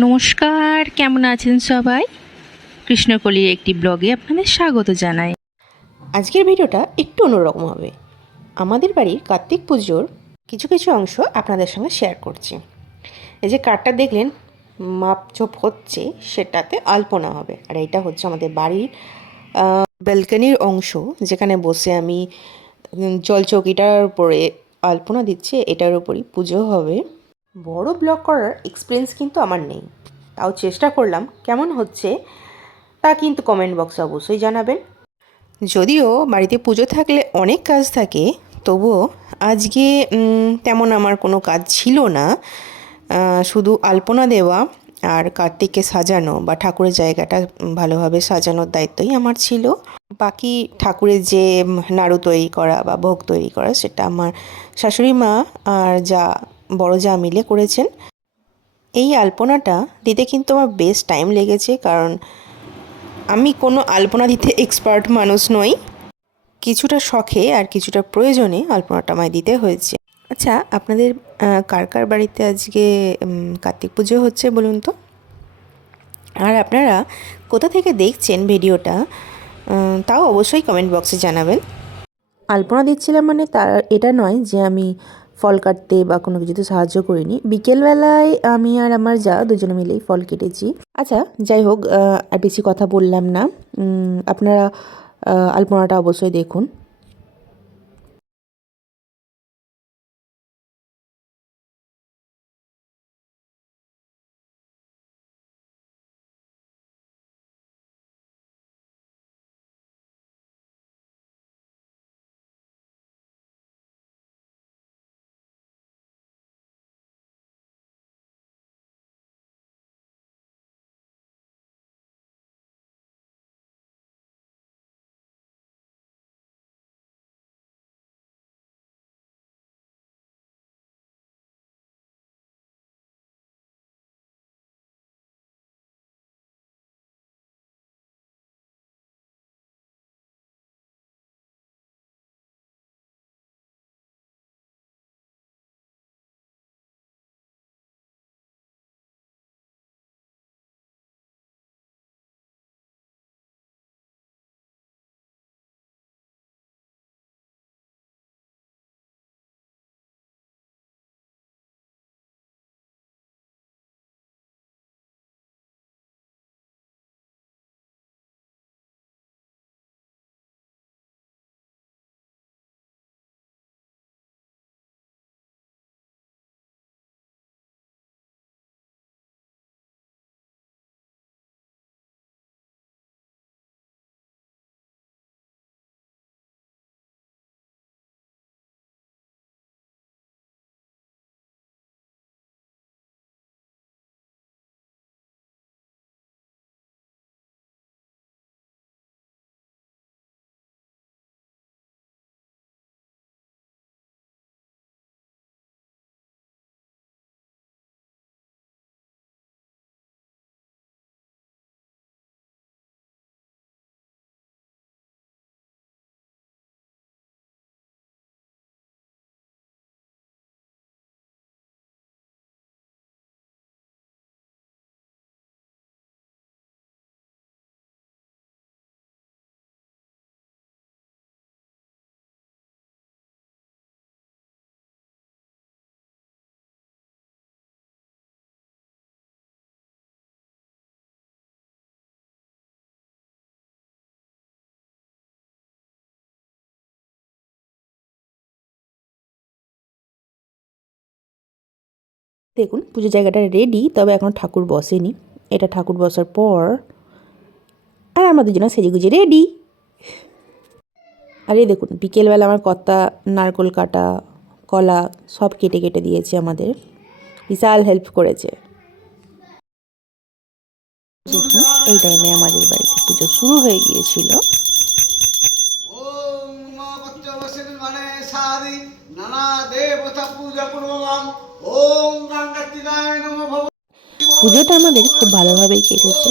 নমস্কার, কেমন আছেন সবাই? কৃষ্ণকলির একটি ব্লগে আপনাদের স্বাগত জানাই। আজকের ভিডিওটা একটু অন্যরকম হবে। আমাদের বাড়ির কার্তিক পুজোর কিছু কিছু অংশ আপনাদের সঙ্গে শেয়ার করছি। এই যে কার্ডটা দেখলেন মাপঝোপ হচ্ছে, সেটাতে আলপনা হবে। আর এটা হচ্ছে আমাদের বাড়ির ব্যালকনির অংশ, যেখানে বসে আমি জলচৌকিটার উপরে আলপনা দিচ্ছি। এটার উপরই পুজো হবে। বড় ব্লগ করার এক্সপিরিয়েন্স কিন্তু আমার নেই, তাও চেষ্টা করলাম। কেমন হচ্ছে তা কিন্তু কমেন্ট বক্সে অবশ্যই জানাবেন। যদিও বাড়িতে পুজো থাকলে অনেক কাজ থাকে, তবুও আজকে তেমন আমার কোনো কাজ ছিল না। শুধু আলপনা দেওয়া আর কার্তিককে সাজানো বা ঠাকুরের জায়গাটা ভালোভাবে সাজানোর দায়িত্বই আমার ছিল। বাকি ঠাকুরের যে নাড়ু তৈরি করা বা ভোগ তৈরি করা, সেটা আমার শাশুড়ি মা আর বড় যা মিলে করেছেন। এই আলপনাটা দিতে কিন্তু আমার বেশ টাইম লেগেছে, কারণ আমি কোনো আলপনা দিতে এক্সপার্ট মানুষ নই। কিছুটা শখে আর কিছুটা প্রয়োজনে আলপনাটা আমায় দিতে হয়েছে। আচ্ছা, আপনাদের কার কার বাড়িতে আজকে কার্তিক পুজো হচ্ছে বলুন তো? আর আপনারা কোথা থেকে দেখছেন ভিডিওটা, তাও অবশ্যই কমেন্ট বক্সে জানাবেন। আলপনা দিচ্ছিলাম মানে এটা নয় যে আমি ফল কাটতে বা কোনো কিছুতে সাহায্য করিনি। বিকেলবেলায় আমি আর আমার যা দুজনে মিলেই ফল কেটেছি। আচ্ছা, যাই হোক, আর বেশি কথা বললাম না। আপনারা আলপনাটা অবশ্যই দেখুন। দেখুন, পুজো জায়গাটা রেডি, তবে এখন ঠাকুর বসেনি। এটা ঠাকুর বসার পর আর আমাদের জন্য সেজেগুজে রেডি। আর এই দেখুন, বিকেলবেলা আমার কর্তা নারকোল কাটা, কলা সব কেটে কেটে দিয়েছে, আমাদের বিশাল হেল্প করেছে। দেখুন, এই টাইমে আমাদের বাড়িতে পুজো শুরু হয়ে গিয়েছিল। পুজোটা আমাদের খুব ভালোভাবেই কেটেছে।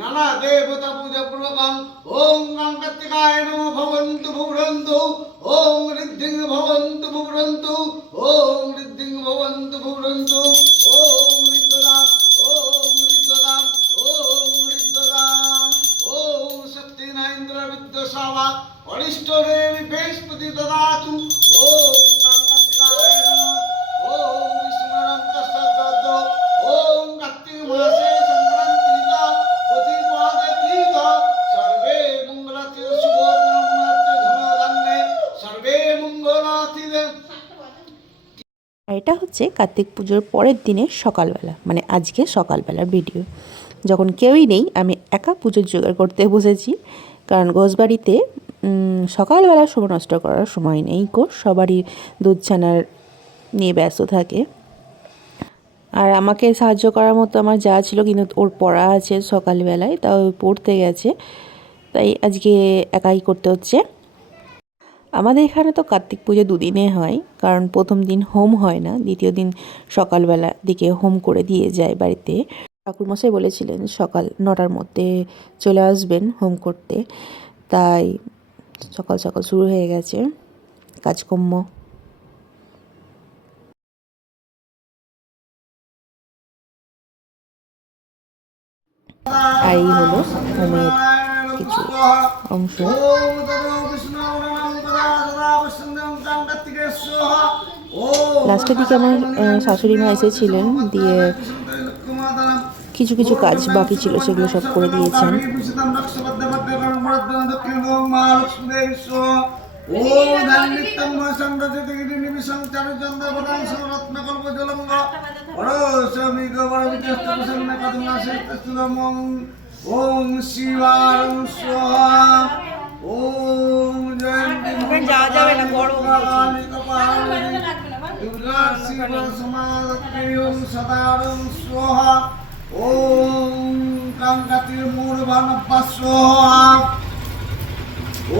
নানা দেবতা পূজা পূর্বকম ওম গঙ্গাত্রিকায় নমঃ ভবন্তু ভুবরন্তু ওম ঋদ্ধিং ভবন্তু ভুবরন্তু ওম ঋদ্ধিং ভবন্তু ভুবরন্তু ওম ঋদ্ধদাম ওম ঋদ্ধদাম ওম ঋদ্ধদাম ওম সত্যেন্দ্র বিদ্যসাবা অরিষ্টদেবী বৃহস্পতি দদাতু ওম গঙ্গাত্রিকায় নমঃ ওম বিষ্ণুরন্তঃসদ্দ ওম কার্তিক মাসে সংক্রান্তিকা প্রতিপাদিকা সর্বে মঙ্গলাতে শুভ কামনাতে ধনধান্যে সর্বে মঙ্গলাতিতে। আর এটা হচ্ছে কার্তিক পুজোর পরের দিনের সকালবেলা, মানে আজকে সকালবেলার ভিডিও। যখন কেউই নেই আমি একা পুজোর জোগাড় করতে বসেছি, কারণ ঘোষবাড়িতে সকালবেলা সময় নষ্ট করার সময় নেই গো, সবারই দুধ ছানার নিয়ে ব্যস্ত থাকে। আর আমাকে সাহায্য করার মতো আমার যা ছিল, কিন্তু ওর পড়া আছে সকালবেলায়, তাও পড়তে গেছে, তাই আজকে একাই করতে হচ্ছে। আমাদের এখানে তো কার্তিক পুজো দুদিনে হয়, কারণ প্রথম দিন হোম হয় না, দ্বিতীয় দিন সকালবেলা দিকে হোম করে দিয়ে যায় বাড়িতে। ঠাকুরমশাই বলেছিলেন সকাল 9টার মধ্যে চলে আসবেন হোম করতে, তাই সকাল সকাল শুরু হয়ে গেছে কাজকর্ম। আর এই হলো হোমের কিছু অংশ। লাস্টের দিকে আমার শাশুড়ি মা এসেছিলেন, দিয়ে কিছু কিছু কাজ বাকি ছিল সেগুলো সব করে দিয়েছেন। ওম শিবায় স্বাহা ওম জয়ন্তী যাওয়া যাবে না বড় দুর্গা শিব সমাধি সদারং স্বাহা ওম কাঙ্কাতি মূর্ধনব্বা স্বাহা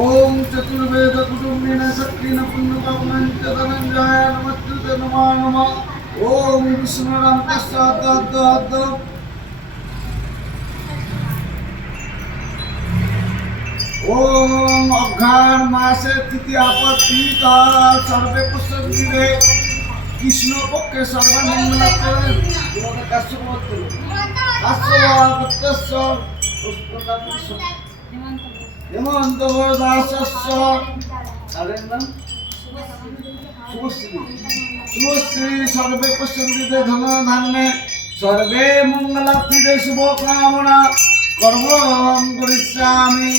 ওম চতুর্বেদ কুটুম্বিন শক্তিন পুণ্যকামঞ্চ ধনঞ্জয় নমস্তুতে নমো নমঃ ওম বিষ্ণুরাম তস্যাদ্দ ओम अघ्राण मासे तृतीया पत्रिका सर्वे कुशले कृष्ण पक्षे सर्वमंगलते हेमंत दासस्य शुभश्री सर्वे कुशले धन धान्य सर्वे मंगलाते शुभ कामना कर्मं करिष्यामि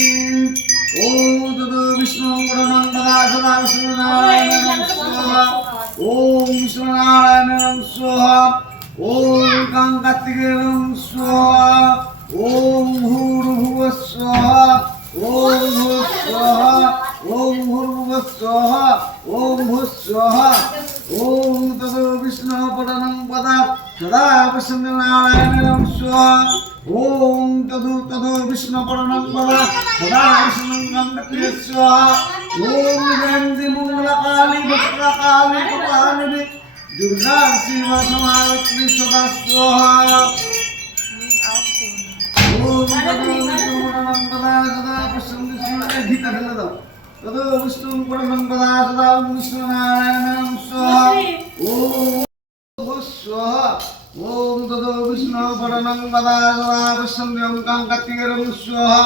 ओम ततो विष्णु प्रणं पदा सदा विष्णुनारायणं स्वाहा ओम विष्णुनारायणं स्वाहा ओम कांकार्तिकेयं स्वाहा ओम भूर्भुवः स्वाहा ओम भुवः स्वाहा ओम भूर्भुवः स्वाहा ओम भुवः स्वाहा ओम ततो विष्णु प्रणं पदा सदा विष्णुनारायणं स्वाहा ओम तदो विष्णु प्रणं पदा सदा विष्णुं स्वाहा ओम जयंती मंगलकाली भद्रकाली कपालिनी दुर्गा शिव समालक्ष्मी सदा स्वाहा ओम तदो विष्णु प्रणं पदा सदा विष्णुं तदो विष्णु प्रणं पदा सदा विष्णुनारायणं स्वाहा ओम स्वाहा ओम ततो विष्णु प्रणं पदा सदा विष्णुं कांकार्तिकेयं स्वाहा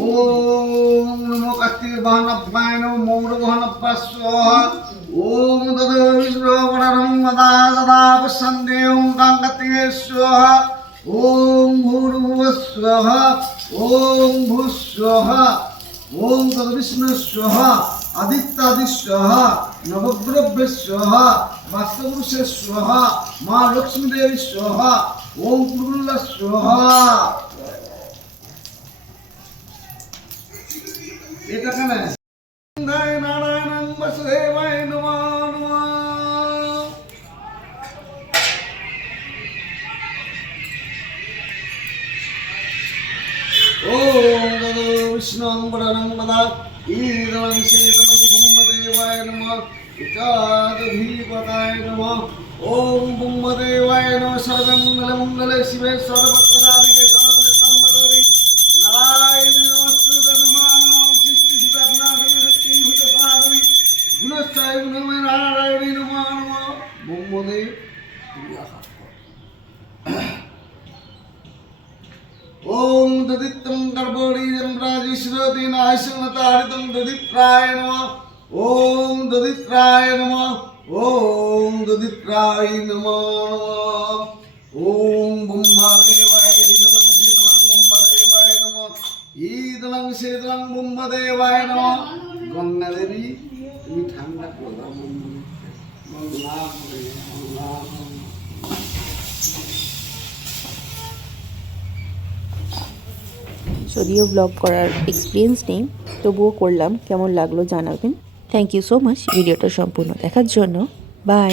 ओम नमो कार्तिक वाहनपाय नमो मौरवाहनपाय स्वाहा ओम ततो विष्णु प्रणं पदा सदा विष्णुं कांकार्तिकेयं स्वाहा ओम भूर्भुवः स्वाहा ओम भुवः स्वाहा ओम ततो विष्णु स्वाहा आदित्यादि स्वाहा नवद्रव्य स्वाहा वास्तवपुरुषे स्वाहा माँ लक्ष्मी देवी स्वाहा ओम कुरुल्ला स्वाहा এটা কেন নারায়ণং বাসুদেবায় নমঃ ओम ततो विष्णु प्रणं पदा ईदं शेदं ब्रह्मदेवाय नमः इत्यादिपदाय नमः ओम ब्रह्मदेवाय नमः सर्वमंगलमंगले शिवे सर्वप्रसादिके सर्वसम्मगौरी नारायण नमस्तुते नमः দদিত্যং গর্ভোড়ীজং রাজিশ্রতি নাশংতারিতং দদিত্রায় নমঃ ওম দদিত্রায় নমঃ ওম দদিত্রায় নমঃ ওম ব্রহ্মদেবায় ইদলং শীতলং ব্রহ্মদেবায় নমঃ ইদলং শীতলং ব্রহ্মদেবায় নমঃ। গঙ্গা দেবী তুমি ঠান্ডা করে দাও যদিও ব্লগ করার এক্সপিরিয়েন্স নেই, তবুও করলাম। কেমন লাগলো জানাবেন। থ্যাংক ইউ সো মাচ ভিডিওটা সম্পূর্ণ দেখার জন্য। বাই।